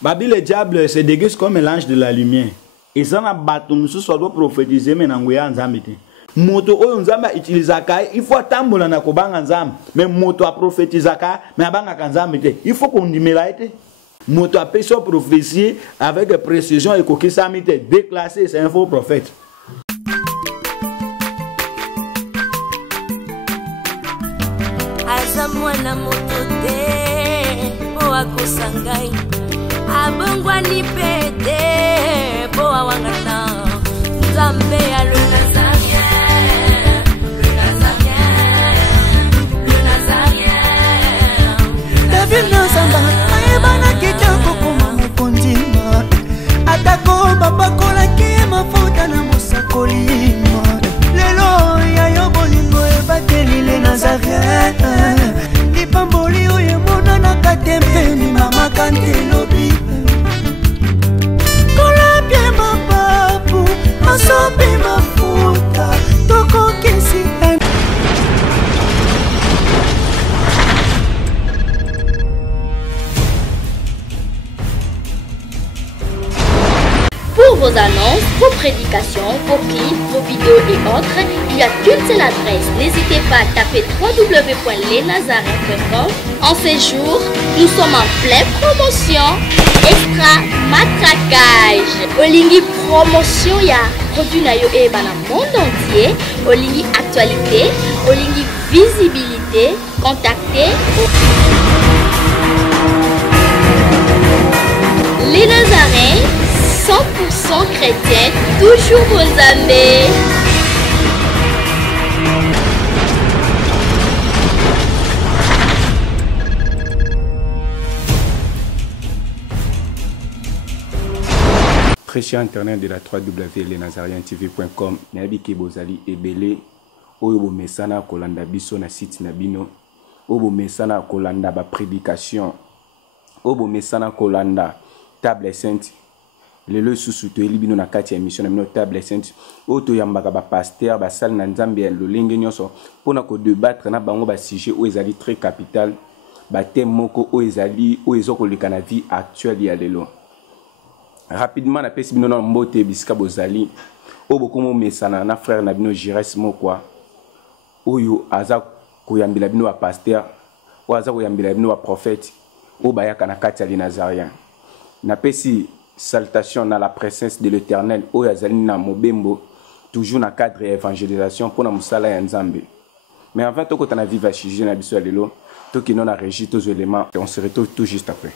Babi le diable se déguise comme l'ange de la lumière. Et ça n'a pas tout nous soit doit prophétiser mais n'angoya nzambe. Moto oyo nzambe utilizaka il faut tambola na kobanga nzambe mais moto a prophétisaka mais abanga nzambe te. Il faut qu'on dimela été. Moto a payé son prophétie avec précision et kokisa mite déclassé c'est un faux prophète. Azamwana moto te o akosangai abongwani pete po awangana nzambe ya le nazarien David Nzamba ayebana kitoko kuma mukondima atako babakolaki mafuta na mosakolima lelo ya yo bolingo ebateli le nazarien lipamboli oyo emonana katempeni mama kantelobi kolapie mapapu masopi mafuta tokokisi. Pour vos annonces, vos prédications, vos clips, vos vidéos et autres, il n'y a qu'une seule adresse. N'hésitez pas à taper www.lesnazarins.com. En ces jours, nous sommes en pleine promotion. Extra matraquage. Olingi promotion ya produit na yo e bana monde entier. Olingi actualité, Olingi visibilité. Contactez les Nazarins. 100% chrétien, toujours vos amis. Très cher internet de la 3W lesnazarientv.com, Nabiki Bozali Ebele, Oyo Mesana Kolanda Biso na site Nabino, Obo Mesana Kolanda ba prédication, Obo Mesana Kolanda table sainte. Lelo susu to elibino na kati ya émission na mino table sainte oto yambaka ba pasteur ba sal na nzambe ya lolenge nyonso pona ko débattre na bango ba sujet o ezali très capital ba thème moko o ezali o ezoko leka na vie actuelle ya lelo. Rapidement na pesi bino na mbote bisika bozali o bokomo mesana na frère na bino Jires mokwa oyo aza koyambela bino ba pasteur o aza koyambela bino ba prophète o bayaka na kati ya les Nazariens. Na pesi salutation dans la présence de l'Éternel o yazali na mobembo toujours na cadre évangélisation pour na musala ya nzambe. Mais avant to kota na viva chiji na biso lelo to kino na régie tous éléments et on se retrouve tout juste après.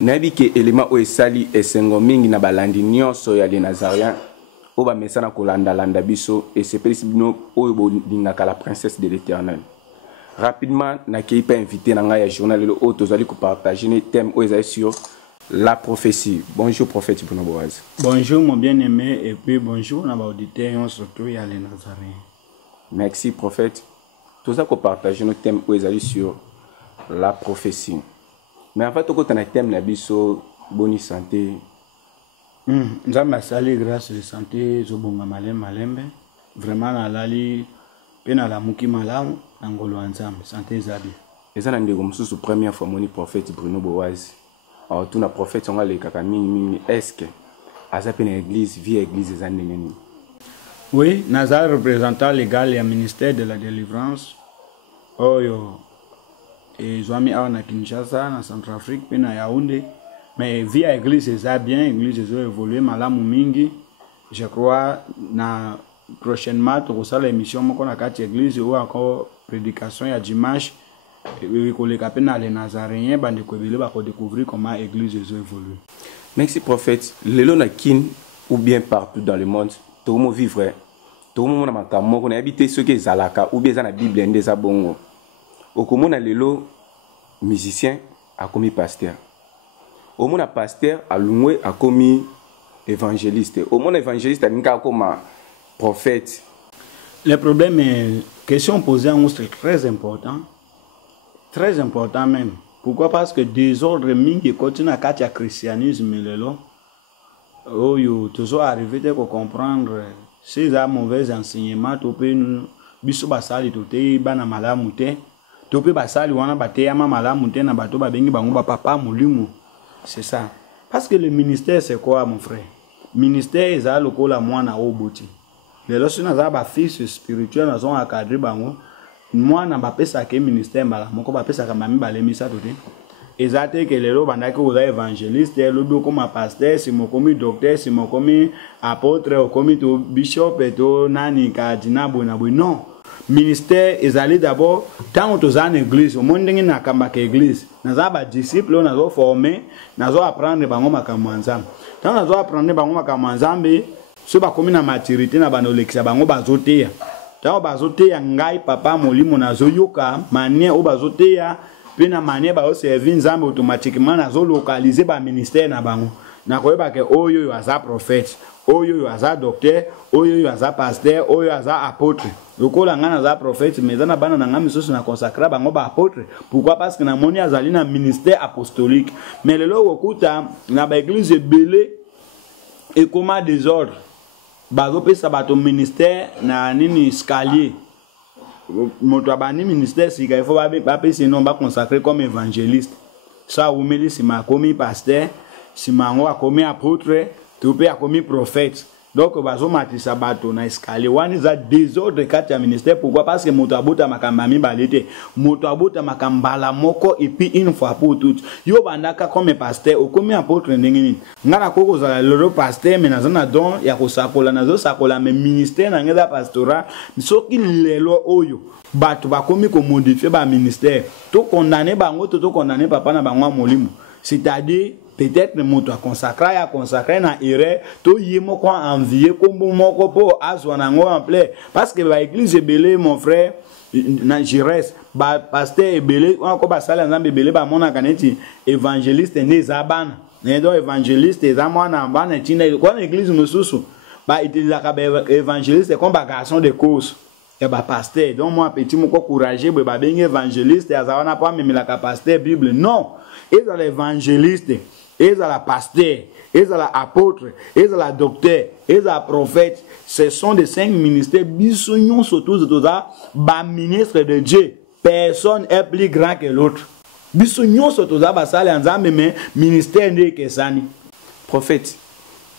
Nabi ke élément o esali esengo mingi na balandi nyonso ya les Nazariens o ba mesana kolanda landa biso et c'est précisément o bolingaka la princesse de l'Éternel. Rapidement na kei pas invité na nga ya journal le o tozali ko partager les thèmes o ezali sur la prophétie. Bonjour prophète Bruno Boaz. Bonjour mon bien-aimé et puis bonjour na ba auditeurs surtout ya les Nazariens. Merci prophète. Tous ko partager nos thèmes o ezali sur la prophétie. Mais avant tout, quand on a thème la biso bonne santé. Nous avons salé grâce à la santé, zobonga malembe. Vraiment na lali pena la muki malamu angolo ensemble santé zabi. Et ça n'en est comme sous première fois mon prophète Bruno Boaz. Alors tout na prophète on a les kakami est-ce que azape na église vie église des années nini. Oui, Nazar représentant légal et ministère de la délivrance. Oyo et Zoami a na Kinshasa, na Centrafrique, puis na Yaoundé. Mais via l'église, c'est bien, l'église a évolué, malamu mingi. Je crois, na prochainement, tu reçois l'émission, on a 4 églises, ou encore prédication, il y a dimanche, et les capins les Nazaréens, bande de va découvrir comment l'église a évolué. Merci prophète. Lelo na kin ou bien partout dans le monde, tout le monde vivre. Tout le monde a makambo, on a habité ce que zalaka ou bien dans la Bible et des abongo. Au comment na lelo musicien a commis pasteur. Au monde a pasteur a loué a commis évangéliste. Au monde évangéliste a nika comme prophète. Le problème est question posée en c'est très important même. Pourquoi? Parce que désordre mingi continue à catcher le christianisme lelo. Oh yo toujours arrivé de comprendre ces mauvais enseignements to pe biso basali to te bana malamu te to pe basali wana bateya malamu te na bato ba bengi bango ba papa molimo. C'est ça. Parce que le ministère c'est quoi mon frère? Ministère eza lokola mwana oboti. Lelo sina za ba fils spirituel na zon akadri bango. Mwana ba pesa ke ministère mala moko ba pesa ka mami balemisa to te. Ezate que lelo bandaki oza évangéliste lobi comme pasteur si mokomi docteur si mokomi apôtre okomi to bishop to nani cardinal bonaboy non ministère ezali d'abord tant to za église au monde ngi na kamba ke église naza ba disciple nazo former nazo apprendre bango makambo nzambe tant nazo apprendre bango makambo nzambe so ba komi na maturité na bano lekisa bango bazoteya tant bazoteya ngai papa molimo nazo yoka manie o bazoteya. Puis na manière ba servir nzambe automatiquement nazo localiser ba ministère na bango na koyeba ke oyo yo aza prophète oyo yo aza docteur oyo yo aza pasteur oyo aza apôtre lokola ngana aza prophète mais na bana na ngami soso na consacrer bango ba apôtre. Pourquoi? Parce que na moni azali na ministère apostolique mais lelo okuta na ba église belé et comment désordre bazo pesa bato ministère na nini escalier. Moto abani ministère si il faut pas sinon ba consacrer comme évangéliste ça ou meli si ma commis pasteur si mango a commis apôtre tu peux a commis prophète donc bazo matisa bato na escalier one za désordre kati ya ministère. Pourquoi? Parce que moto abota makambami balete moto abota makambala moko et puis une fois pour toutes yo bandaka comme pasteur ou comme apôtre ndengini ngana koko za le pasteur mais nazana don ya kosakola nazo sakola mais ministère na ngeza pastoral soki lelo oyo bato bakomi ko modifier ba ministère to condamner bango to condamner papa na bango molimo c'est-à-dire peut-être le moto a consacré na erreur to yemo ko envier kombo moko po azwanango en plein parce que ba église belé mon frère na jires ba pasteur belé ko ba sala nzambe belé ba mona kaneti évangéliste ne zabana ne do évangéliste za mwana bana tina ko na église mususu ba utiliser ka évangéliste comme ba garçon de course et ba pasteur donc moi petit moko courageux ba bengi évangéliste azawana pas même la pasteur bible non et dans l'évangéliste ils ont la pasteur, ils ont la apôtre, ils ont la docteur, ils ont la prophète. Ce sont des 5 ministères. Bisognon surtout de ça, bas ministre de Dieu. Personne est plus grand que l'autre. Bisognon surtout ça, bas ça les ensemble mais ministère de Kesani. Prophète,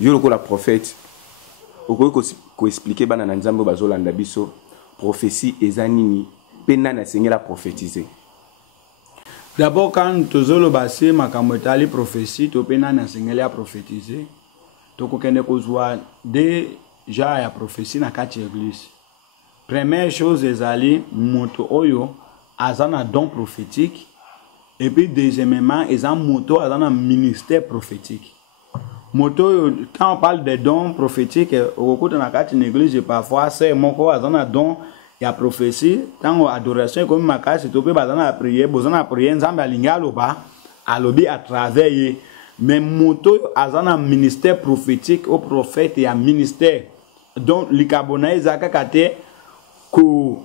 je le la prophète. Au ko expliquer bana nzambe bazolanda biso prophétie ezanini pena na seigneur prophétiser. D'abord, quand tu as le bassin, ma camotali prophétie, tu peux n'enseigner à prophétiser. Tu connais que déjà la prophétie dans 4 églises. Première chose, c'est aller moto oyo, azana don prophétique. Et puis deuxièmement, ils ont moto azana ministère prophétique. Moto, quand on parle de dons prophétiques, au cours de la 4 églises, parfois c'est mon corps azana don. Il y a prophétie, tant adoration comme ma case, tu peux bazana prier, besoin de prier, nzambe alinga loba, alobi à travers mais moto azana ministère prophétique au prophète et à ministère. Donc likabona ezaka kate ko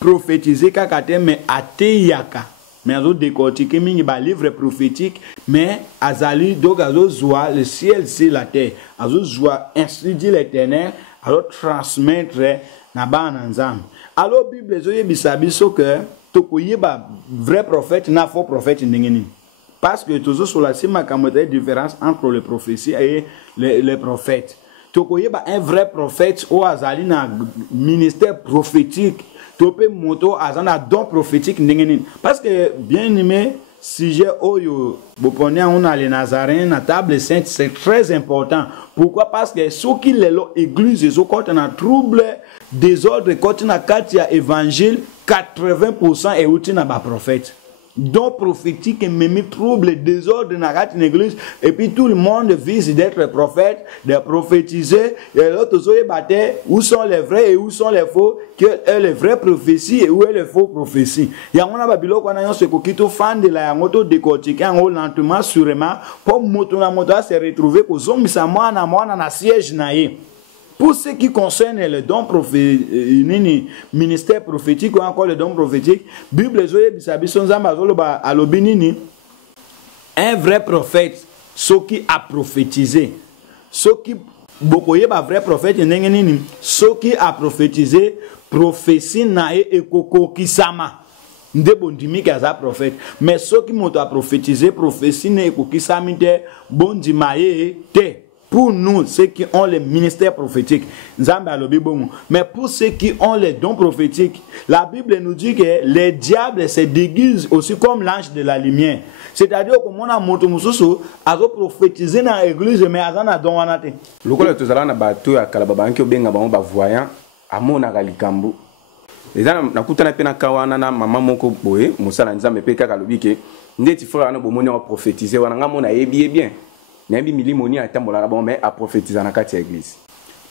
prophétiser kakate mais ateyaka. Mais azo décortiquer mingi ba livre prophétique mais azali donc azo joie le ciel sur la terre. Azo joie ainsi dit l'Éternel, alors transmettre na bana nzambe. Alors Bible zo yebisa biso que to koyeba vrai prophète na faux prophète ndengeni. Parce que toujours sur la sima kamote différence entre les prophéties et les prophètes. tokoyeba un vrai prophète ou azali na ministère prophétique topé moto azana don prophétique ndengeni parce que bien aimé sujet oyo bopone on a les Nazaréens na table sainte c'est très important. Pourquoi? Parce que ceux qui les église zo quand on a trouble désordre quand on a katia évangile 80% est outil na ba prophète. Donc prophétique et même trouble, désordre dans la église et puis tout le monde vise d'être prophète, de prophétiser et l'autre où sont les vrais et où sont les faux, quelle est les vraies prophéties et où est les faux prophéties. Il y a un babilo qu'on a ce qui est fan de la moto décortiquer en lentement sûrement pour moto na moto se retrouver que zombi sa na siège naïe. Pour ce qui concerne le don prophétique, ministère prophétique ou encore le don prophétique, Bible un vrai prophète, ce qui a prophétisé, ce qui bokoye ba vrai prophète ce qui a prophétisé, prophétie nae et koko kisama. Ndebondimi kaza prophète, mais ce qui m'a prophétisé, prophétie nae koko kisama te bondimaye te. Pour nous, ceux qui ont le ministère prophétique, mais pour ceux qui ont les dons prophétiques, la Bible nous dit que les diables se déguisent aussi comme l'ange de la lumière. C'est-à-dire que mon amour a prophétisé dans l'église, mais à un don anate. Le cas de Tozala na bateau à Kalababa, qui benga ba voyant, à mon agalikambu. Les gens na kutana pena kawana na maman moko boye, musala nzambe peka kalobike, ndeti frère na bomoni a prophétiser wana ngamona yebi bien. N'imbi milimoni a tambola bon mais a prophétisé dans la église.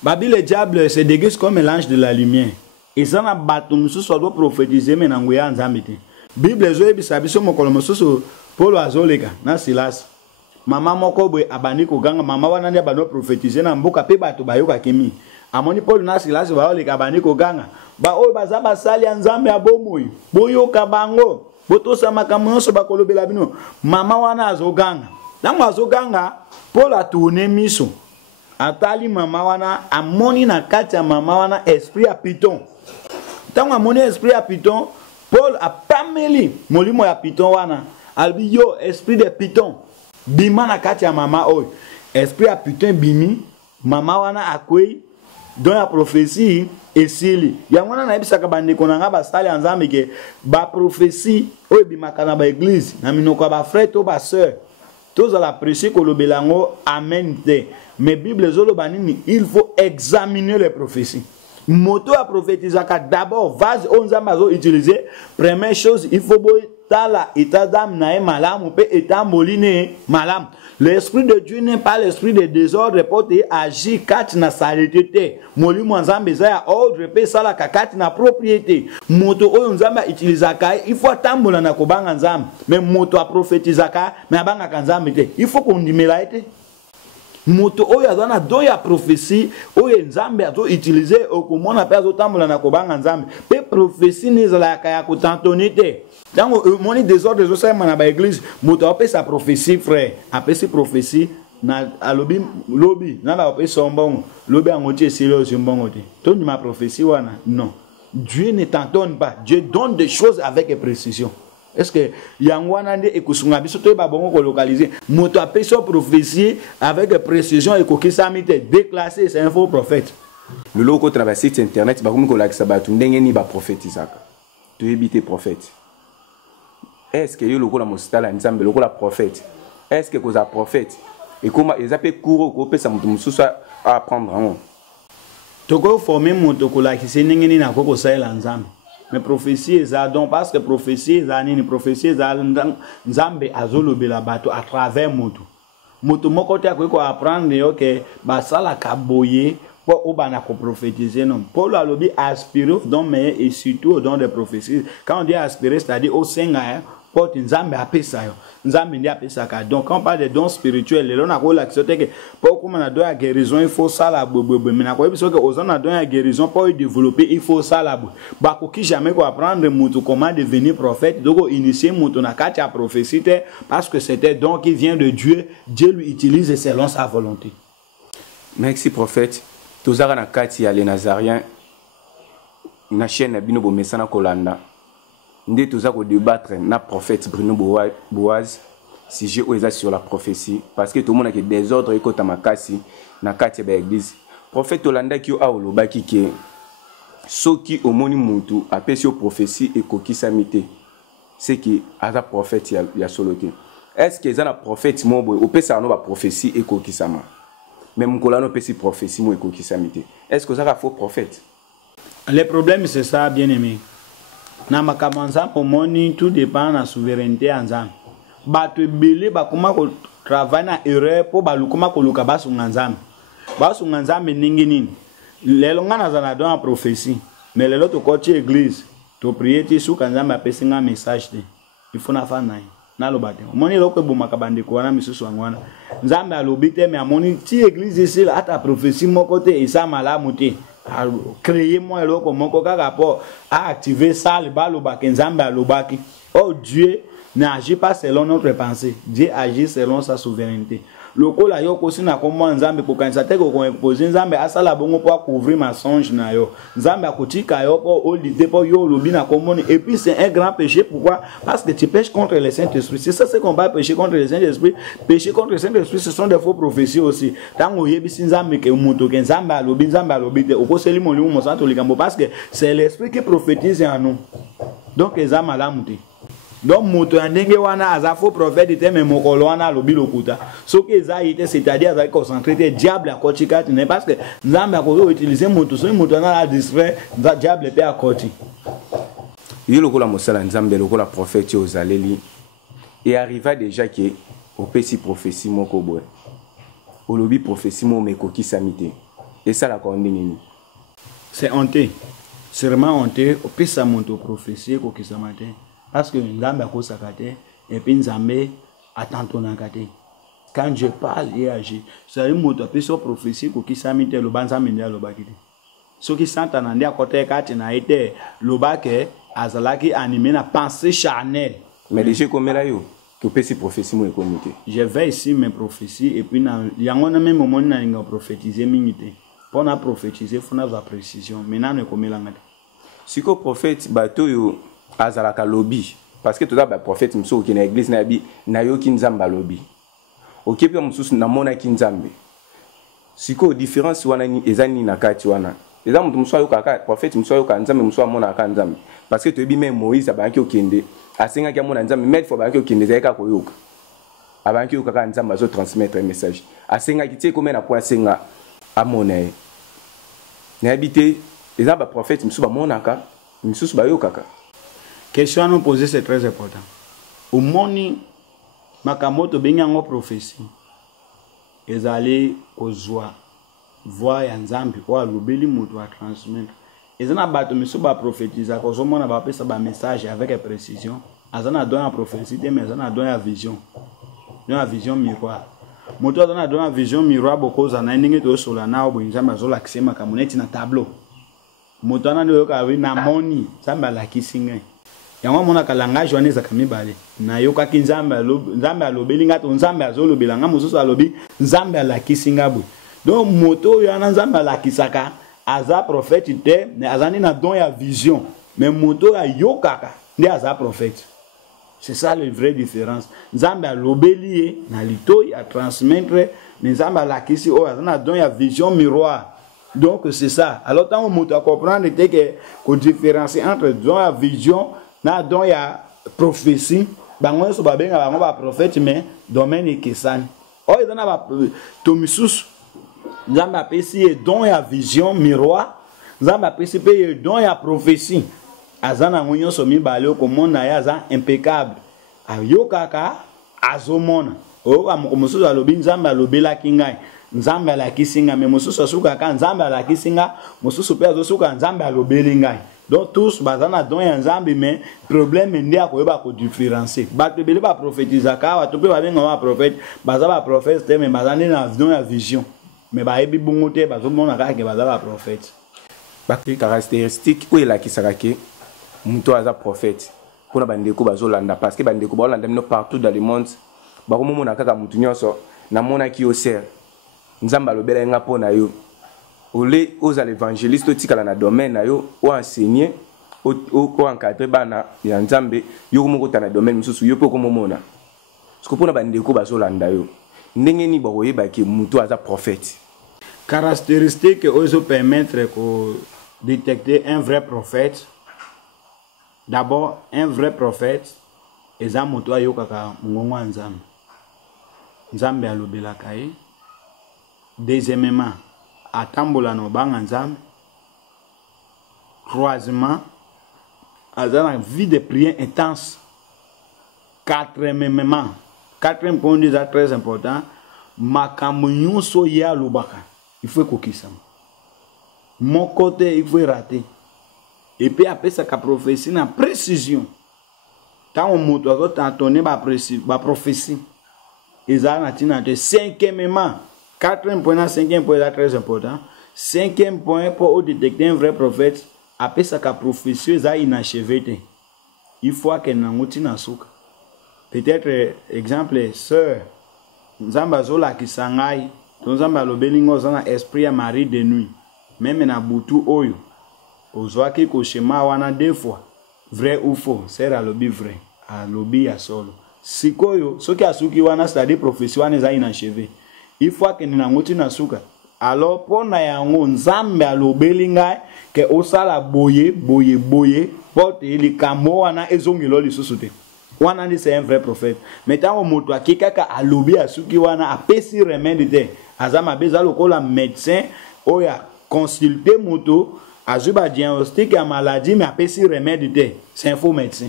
Babi le diable se déguise comme l'ange de la lumière. Et ça na batum sous doit prophétiser mais nangoya nzambete. Bible zo ebisa biso mokolo sous Paul azoleka na Silas. Mama moko boy abani ko ganga mama wana ndia bano prophétiser na mboka pe bato bayoka kimi. Amoni Paul na Silas ba oleka abani ko ganga. Ba o baza basali nzambe abomoyi. Boyoka bango. Botosa makambo so bakolobela bino. Mama wana azoganga. Dans azoganga Paul a tourné miso. Atali mama wana amoni na kati ya mama wana esprit à piton. Tant amoni esprit à piton, Paul a pameli molimo ya piton wana. Albi yo esprit de piton. Bima na kati ya mama oy. Esprit à piton bimi, mama wana akwei dans la prophétie esili. Ya wana na ebisaka bande konanga ba stali nzambe ke ba prophétie oy bima kana ba église na minoko ba frère to ba sœur. Tous à la prêcher que le belango amen. Mais Bible zolobanini, il faut examiner les prophéties. Moto a prophétisé d'abord vase onzamazo utilisé. Première chose, il faut tala état d'âme nae malam ou peut état moline malam. L'esprit de Dieu n'est pas l'esprit de désordre pour agir kat na saleté. Moli mwanzambe za ordre pe sala kat na propriété. Moto oyo nzamba utilisaka il faut tambola na kobanga nzambe. Mais moto a prophétisaka mais abanga kanzambe te. Il faut qu'on dimela ete. Moto oyo azana doya prophétie oyo nzambe azo utiliser okomona pe azo tambola na kobanga nzambe. Pe prophétie nezala ya kutantoni te. Dans mon désordre de ça na ba église moto apé sa prophétie frère apé sa prophétie na alobi lobi na ba apé sombongo lobi angotie silo sombongo te to ni ma prophétie wana non Dieu ne t'entonne pas, Dieu donne des choses avec précision. Est-ce que yangwana nde ekusunga biso to ba bongo ko localiser moto apé sa prophétie avec précision et ko kisamite déclassé c'est un faux prophète. Le logo travaille site internet ba komi ko la kisabatu ndenge ni ba prophétisaka to ebite prophète. Est-ce que le la mostala nzambe le la prophète? Est-ce que vous êtes prophète? Et comment ils appellent couro ko pesa mutu à apprendre en toko former moto ko la kise nengeni na ko saela nzambe. Mais prophétie eza donc parce que prophétie eza nini prophétie eza nzambe azolobela bato à travers moto. Moto moko te ko apprendre yo que basala kaboye pour obana ko prophétiser non. Paul a lobby aspirer don mais et surtout au don de prophétie. Quand on dit aspirer c'est-à-dire au Seigneur porte nzambe apesa yo. Nzambe ndi apesa ka. Donc quand on parle de dons spirituels, le na ko la kisote que pour comme na don ya guérison il faut ça la bobo mais na ko biso que ozana don ya guérison pour développer il faut ça la ba ko ki jamais ko apprendre mutu comment devenir prophète donc initier mutu na kati ya prophétie parce que c'était don qui vient de Dieu, Dieu lui utilise selon sa volonté. Merci prophète. Tozara na kati ya les Nazariens na chaîne na bino bo mesana kolanda. Ndé toza ko débattre na prophète Bruno Boaz sujet oza sur la prophétie parce que tout le monde a des ordres et kota makasi na kati ya église prophète olandaki yo aolobaki ke soki omoni mutu apesi yo prophétie ekokisami te c'est que aza prophète ya solo te. Est-ce que ezana prophète mo boy opesa no ba prophétie ekokisama même kolano pesi prophétie mo ekokisami te? Est-ce que ça faux prophète? Le problème c'est ça, bien aimé. Na makamanza pomoni tout dépend de la souveraineté ensemble. Bato belé ba kuma ko travailler na erreur po ba lukuma ko luka ba sunganzam. Ba sunganzam ningi nini. Lelo ngana za na don prophétie. Mais lelo to ko ti église, to prier ti su kanzam ba pesinga message te. Il faut na fa nai. Na lo bate. Moni lo ko bu makabande ko na misusu angwana. Nzambe alobite me amoni ti église ici la ata prophétie moko te isa malamu te. Créer moi le comme mon rapport à activer ça le bal au bac nzambe alobaki. Oh Dieu n'agit pas selon notre pensée, Dieu agit selon sa souveraineté. Le ko la yo ko sina ko mo nzambe ko kanisa te ko imposer nzambe asala bongo pour couvrir mensonge na yo. Nzambe akotika yo ko olide po yo lobi na komoni et puis c'est un grand péché. Pourquoi? Parce que tu pêches contre le Saint-Esprit. C'est ça ce qu'on va pécher contre le Saint-Esprit. Pécher contre le Saint-Esprit, ce sont des faux prophéties aussi. Tango yebi nzambe ke muto ke nzambe alobi te o ko seli mo limu mo santo likambo parce que c'est l'esprit qui prophétise en nous. Donc les âmes malamu te. Donc moto ndenge wana aza faux prophète te mais mokolo wana lobi lokuta soki eza ite c'est-à-dire aza concentré te diable akotika te parce que nzambe akozo utiliser moto so moto na la distrait diable pe akoti yo lokola mosala nzambe lokola prophète ozaleli et arriva déjà que opesi prophétie moko boy olobi prophétie mo mekoki samite et ça la konde nini c'est honte sûrement honte opesa moto prophétie ko kisamate. Parce que Nzambe a cause sakate et puis Nzambe attend ton akate. Quand je parle et agis, c'est une moto puis sur prophétie ko kisami te lo banza mendia lo bakite. So ki santa na ndia kote kati na ite lo bake azalaki animé na pensée charnelle. Mais déjà comme là yo que pesi prophétie mo ekomite. Je vais ici mes prophéties et puis na yango na même moment na nga prophétiser minute. Pour na prophétiser faut na précision. Maintenant ne komela ngata. Siko prophète bato yo azalaka lobby parce que tout d'abord prophète mso qui na église na bi na yo ki nzamba lobby OK pe msusu na mona ki nzambe siko différence wana ni ezani na kati wana eza mtu mso yo kaka prophète mso yo ka nzambe mso mona ka nzambe parce que to bi même Moïse abanki okende asenga ki mona nzambe mais faut banki okende zeka ko yoka abanki okaka nzambe azo transmettre un message asenga ki tie comme na point senga amona na habité eza ba prophète mso ba mona ka msusu ba yo kaka. Question à nous poser, c'est très important. Au moni, makamoto benyango prophétie. Ils allaient aux joies, voir yanzambi, voir l'obéli moto à transmettre. Ils ont abattu monsieur ba prophétiser, cause au monde a pas ça ba message avec précision. Ils ont donné la prophétie, mais ils ont donné la vision. La vision miroir. Moto a donné la vision miroir beaucoup za na ndenge to sola na obo nzamba zo lakise makamoneti na tableau. Moto na ndo ka wi na moni, samba la kisinga. Yango mona ka langage wana ezaka mibale na yoka ki nzambe alobeli ngato nzambe azolobela nga mosusu alobi nzambe alakisi nga bwe. Donc moto yana nzambe alakisaka aza prophète te mais azani na don ya vision mais moto ayokaka nde aza prophète. C'est ça la vraie différence. Nzambe alobeli na litoyi a transmettre mais nzambe alakisi o azana don ya vision miroir. Donc c'est ça. Alors tant moto a comprendre que différencier entre don ya vision na don ya prophétie bango so babenga bango ba prophète mais domaine kesani o ezana ba tomisusu nzambe apesi don ya vision miroir nzambe apesi pe don ya prophétie azana ngonyo so mibale ko mona ya za impeccable ayokaka azomona o amususu alobi nzambe alobela kingai nzambe alakisinga mais mususu asuka ka nzambe alakisinga mususu pe azosuka nzambe alobeli ngai. Donc tous bazana don ya nzambe mais problème ndi akoyeba ko différencier bato bele ba prophétiser ka bato pe babenga ba prophète baza ba prophète mais bazana na don ya vision mais ba ebi bongo te bazomona ka ke baza ba prophète ba caractéristique ou la kisarake muto aza prophète pona bandeko bazolanda parce que bandeko bazolanda mino partout dans le monde ba komona kaka mutu nyonso na mona ki oser nzamba lobela nga pona yo ole aux l'évangéliste otikala na domaine na yo o enseigner o encadrer bana ya nzambe yo komoko ta na domaine mususu yo pe komomona parce que pona bandeko bazolanda yo ndenge ni boyeba ki mutu aza prophète Caractéristiques qui permettre de détecter un vrai prophète. D'abord, un vrai prophète, eza moto ayokaka ngongo nzambe. Nzambe alobelaka ye. Deuxièmement, atambola no banga nzambe. Troisièmement, aza na vie de prière intense. Quatrièmement, quatrième point déjà très important, makambo nyonso ya lobaka. Il faut kokisa. Mon côté, il faut rater. Et puis après ça, la prophétie, na précision. Quand on monte, on va donner la prophétie. Et ça, on a cinquièmement, quatrième point, cinquième point, c'est très important. Cinquième point, pour détecter un vrai prophète, après ça, la prophétie, c'est inachevé. Il faut qu'elle n'ait pas souka. Peut-être, exemple, sœur, Nzamba zola kisangai, Nzamba lobelingo zana esprit à Marie de nuit. Même na butu oyo. Ozwaki ko shema wana deux fois. Vrai ou faux? C'est la lobby vrai. A lobby ya solo. Sikoyo, soki asuki wana c'est-à-dire prophétie wana za inachevé. Il faut que ni ngoti na suka. Alors pona yango Nzambe alobelinga ke osala boye porte likambo wana ezongelo lisusu te. Wana ndi c'est un vrai prophète. Mais tant moto akikaka alobi asuki wana apesi remède te. Azama beza lokola médecin oya consulter moto azuba diagnostic à maladie mais apesi remède te. C'est un faux médecin.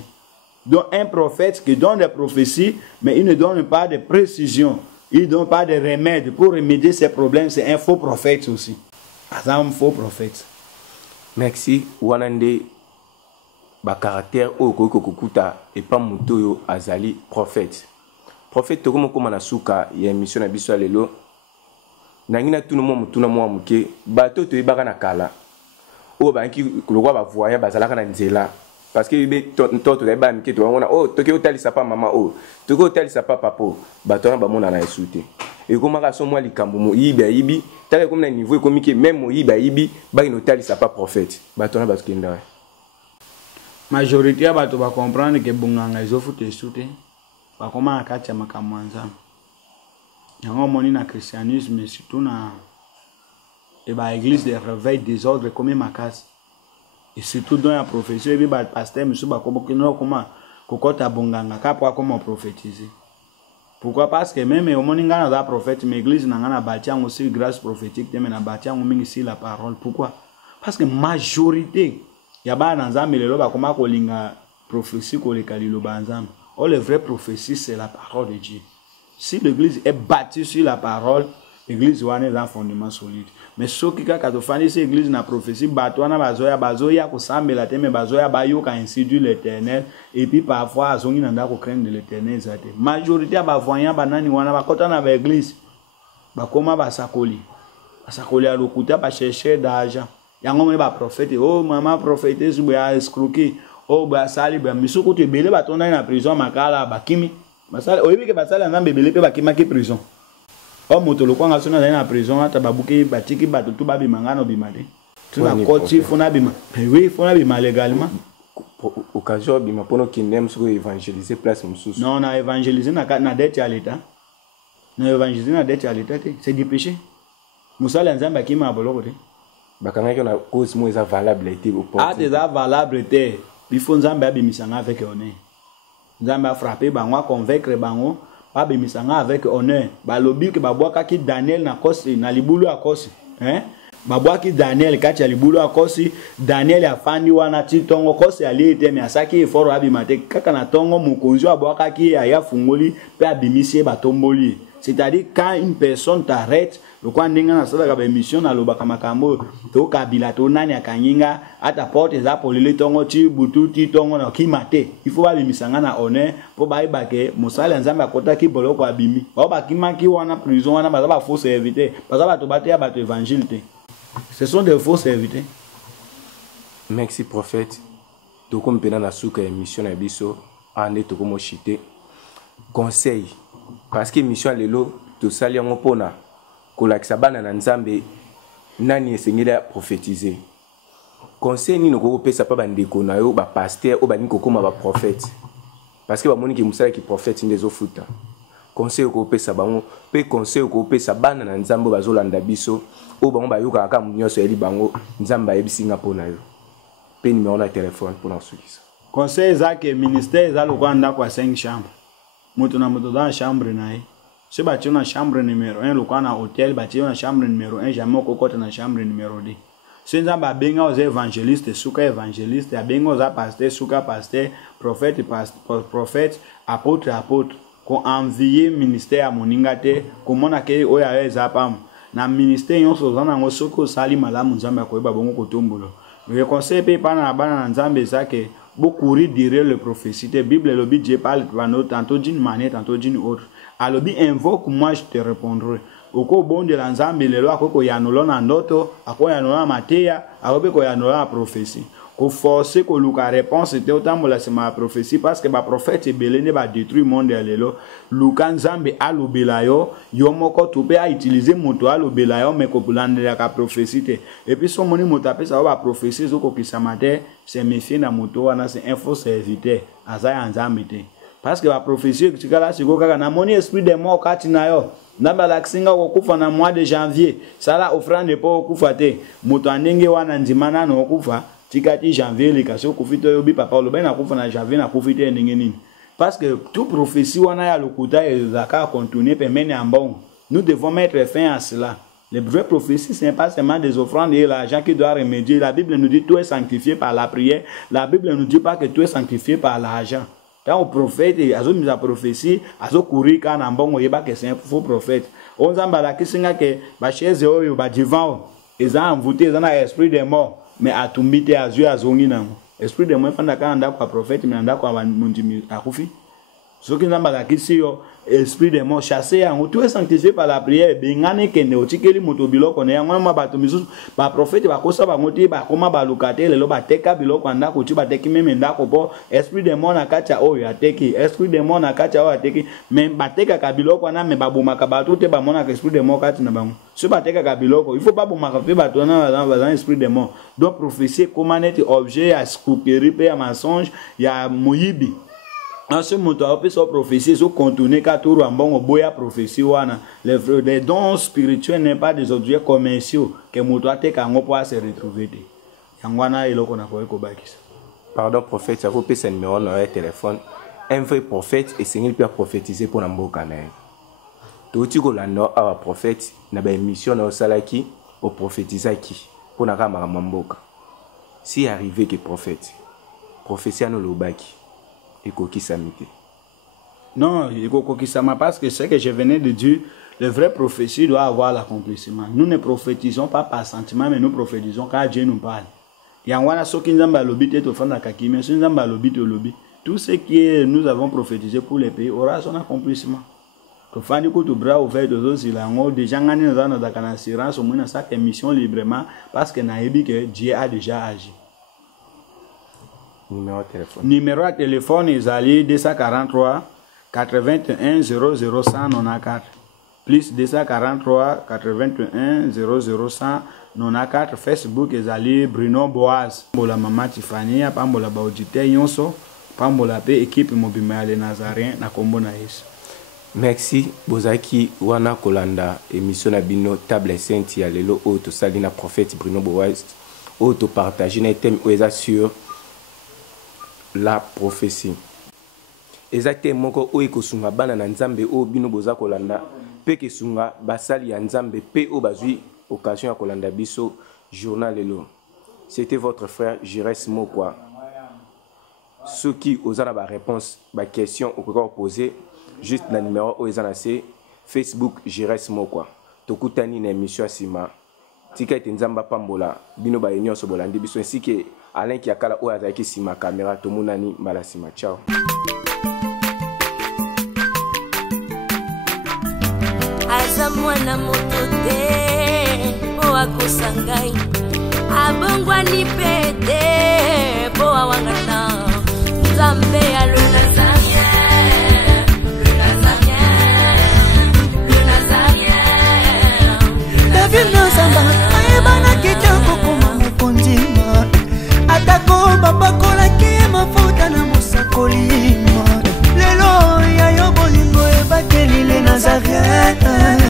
Donc un prophète qui donne des prophéties mais il ne donne pas de précision. Il ne donne pas de remède pour remédier ces problèmes. C'est un faux prophète aussi. Azam faux prophète. Merci. Wanande ba caractère o kokuta et pas mutoyo azali prophète. Prophète comme comme na suka ya émission na biso lelo. Nangina tout le monde mutuna mo muke bato to ibaka na kala. O ba ki lokwa ba voya bazalaka na nzela. Parce que be toto le ba mike to ngona oh toki otalisa pa mama oh toki otalisa pa papo bato na ba mona na esute. Et comme ka so mo likambo mo yibi tale comme na niveau comme que même mo yibi ba ino talisa pa prophète. Bato na baskenda. Majorité ya bato ba comprendre que bunganga ezofute sute ba koma akati ya makambo nzambe. Yango moni na christianisme surtout na et ba église de réveil désordre comme makasi. Et surtout dans la prophétie et ba pasteur monsieur ba komo kino koma kokota bunganga kapwa comment prophétiser. Pourquoi? Parce que même au moni ngana za prophète mais église na ngana bâti yango aussi grâce prophétique te mais na bâti yango mingi si la parole. Pourquoi? Parce que majorité yaba nzambe lelo ba koma ko linga prophétie ko lekali lo banzambe. Oh les vraies prophéties c'est la parole de Dieu. Si l'église est bâtie sur la parole, l'église wana est un fondement solide. Mais ce qui a fait cette église na prophétie batwana bazoya ko sambela te mais bazoya bayoka ainsi du l'Éternel et puis parfois azongi nanda ko craindre de l'Éternel zate. Majorité ba voyant banani wana bakota na église bakoma basakoli. Basakoli a lokuta ba chercher d'argent. Yango me ba prophète oh maman prophétesse ba escroquer oh ba sali ba misuko te belé batonda na prison makala bakimi. Basala oyebi ke basala nzambe belé pe bakima ki prison. Oh moto lokwanga sona na prison ata babuke batiki bato tout ba bimanga no bimade. Tu na koti fona bima. Oui, fona bima légalement. Occasion bima pono kindem sur évangéliser place mususu. Non, na évangéliser na dette à l'état. Na évangéliser na dette à l'état, c'est du péché. Musala nzambe akima boloko te. Bakanga ko na cause mo eza valable été au port. Ah, c'est valable té. Il faut nzambe abimisanga avec honneur. Nzambe a frappé bango convaincre bango pas bimisanga avec honneur. Ba lobi ke babwaka ki Daniel na kosi na libulu akosi. Hein? Babwaki Daniel kati ya libulu akosi, Daniel afandi wana ti tongo kosi ali ete me asaki eforo abimate kaka na tongo mokonzi abwaka ki aya fungoli pe abimisi batomboli. C'est-à-dire quand une personne t'arrête, le quoi ndinga na sala ka émission na lobaka makambo to kabila to nani akanyinga ata porte za polile tongo ti butu ti tongo na kimate. Il faut babimisanga na honneur pour ba ke mosala nzambe akota ki boloko abimi. Ba ba kimaki wana prison wana ba ba faux serviteur. Ba ba to bate ya ba to évangile te. Ce sont des faux serviteurs. Merci prophète. Toko mpena na suka émission na biso ande toko mo chité. Conseil parce que mission lelo to sali yango pona ko lakisa bana na nzambe nani esengela prophétiser. Conseil ni noko pesa pa bandeko na yo ba pasteur o bani kokoma ba prophète. Parce que ba moni ki musala ki prophète ndezo futa. conseil ko pesa bango pe conseil ko pesa bana na nzambe bazolanda biso o bango bayoka aka munyoso eli bango nzambe ayebisinga pona yo pe numéro na téléphone pour na sukisa conseil za ke ministère za lokanda kwa 5 chambres moto na moto dans chambre nae se bati na chambre numéro 1 lokana hôtel bati na chambre numéro 1 jamais kokota na chambre numéro 2 se nzamba benga aux évangélistes suka évangéliste abenga aux pasteur suka pasteur prophète prophète apôtre apôtre ko envier ministère moningate ko mona ke oya ezapam na ministère yonso zana ngo soko sali malamu nzambe ko eba bongo kotombulo le conseil pe pana bana nzambe zake beaucoup dire le prophétie de Bible le but Dieu parle tantôt d'une manière tantôt d'une autre alors bi invoque moi je te répondrai oko bonde la nzambe lelo akoko yanolo na ndoto ako yanolo mateya akobe ko yanolo prophétie ko forcer ko luka réponse te otambola c'est ma prophétie parce que ba prophète belene ba détruire monde lelo luka nzambe alobela yo moko to pe a utiliser moto alobela yo mais ko bulandela ka prophétie te et puis son moni moto apesa ba prophétie zoko kisamate c'est méfier na moto wana c'est info serviteur azaya nzambe te parce que ba prophétie tikala siko kaka na moni esprit de mort kati na yo namba laksinga okufa na mois de janvier sala offrande po okufa te moto andenge wana ndimana no okufa tikati janvier le kaso kufito yobi papa lo bena kufa na janvier na kufite ndenge nini parce que toute prophétie wana ya lokuta ezaka continuer permettre ambon nous devons mettre fin à cela. Les vraies prophéties ce n'est pas seulement des offrandes et l'argent qui doit remédier. La Bible nous dit tout est sanctifié par la prière. La Bible ne nous dit pas que tout est sanctifié par l'argent. Quand on prophète azo mise à prophétie azo courir quand ambon yeba que c'est un faux prophète on zamba la kisinga ke ba chaise oyo ba divan eza envoûté eza na esprit de mort mais atumbite azu azongi nango esprit de mort fanda kanda kwa prophète mais anda kwa mundimi akufi soki nzamba la kisi yo esprit de mort chassé yango tout est sanctifié par la prière bengane kende otikeli moto biloko na yango ma bato misusu ba prophète ba kosa ba moti ba koma ba lukate lelo ba teka biloko anda ko ti ba teki meme ndako po esprit de mort na kacha oyo ateki esprit de mort na kacha oyo ateki mais ba teka ka biloko na me ba bomaka ba to te ba mona ka esprit de mort kati na bango so ba teka ka biloko il faut pas bomaka pe ba to na ba esprit de mort donc prophétie comment être objet à scouperie pe à mensonge ya moyibi. En ce moment, on peut se prophétie, se contourner katuru ambongo boya prophétie wana. Les dons spirituels n'est pas des objets commerciaux que moto ate kango pour se retrouver. Yangwana eloko na ko ekobakisa. Pardon prophète, ça vous peut ce numéro dans le téléphone. Un vrai prophète et Seigneur peut prophétiser pour n'amboka na. Toti ko lando a prophète na ba émission na osalaki au prophétisaki pour na kama mamboka. Si arrivé que prophète, prophétie no lobaki. Non, il parce que ce que je venais de dire, le vrai prophétie doit avoir l'accomplissement. Nous ne prophétisons pas par sentiment, mais nous prophétisons car Dieu nous parle. Tout ce que nous avons prophétisé pour les pays aura son accomplissement. Chaque émission librement parce que Dieu a déjà agi. Numéro de téléphone est allé 243 81 00 194 plus 243 81 00 194. Facebook est allé Bruno Boaz Pambola Mama Tiffany Pambola Baudite Yonso Pambola pe équipe Mobima les Nazarien na kombo na Yesu. Merci Bozaki wana kolanda émission na bino table sainte ya lelo o to salina prophète Bruno Boaz o to partager na thème oza sur la prophétie. Exactement ko o ekosunga bana na nzambe o bino boza kolanda pe ke sunga basali ya nzambe pe o bazui occasion ya kolanda biso journal lelo. C'était votre frère Jires Mokwa. Ceux qui osent la réponse ba question au quoi poser juste na numéro o ezana c'est Facebook Jires Mokwa. Tokutani na émission asima. Tika ete nzamba pambola bino ba enyo so bolandi biso ainsi que Alain qui a kala o azaki sima caméra to munani malasima. Ciao. Aza mwana moto te o akosangai abongwa ni pete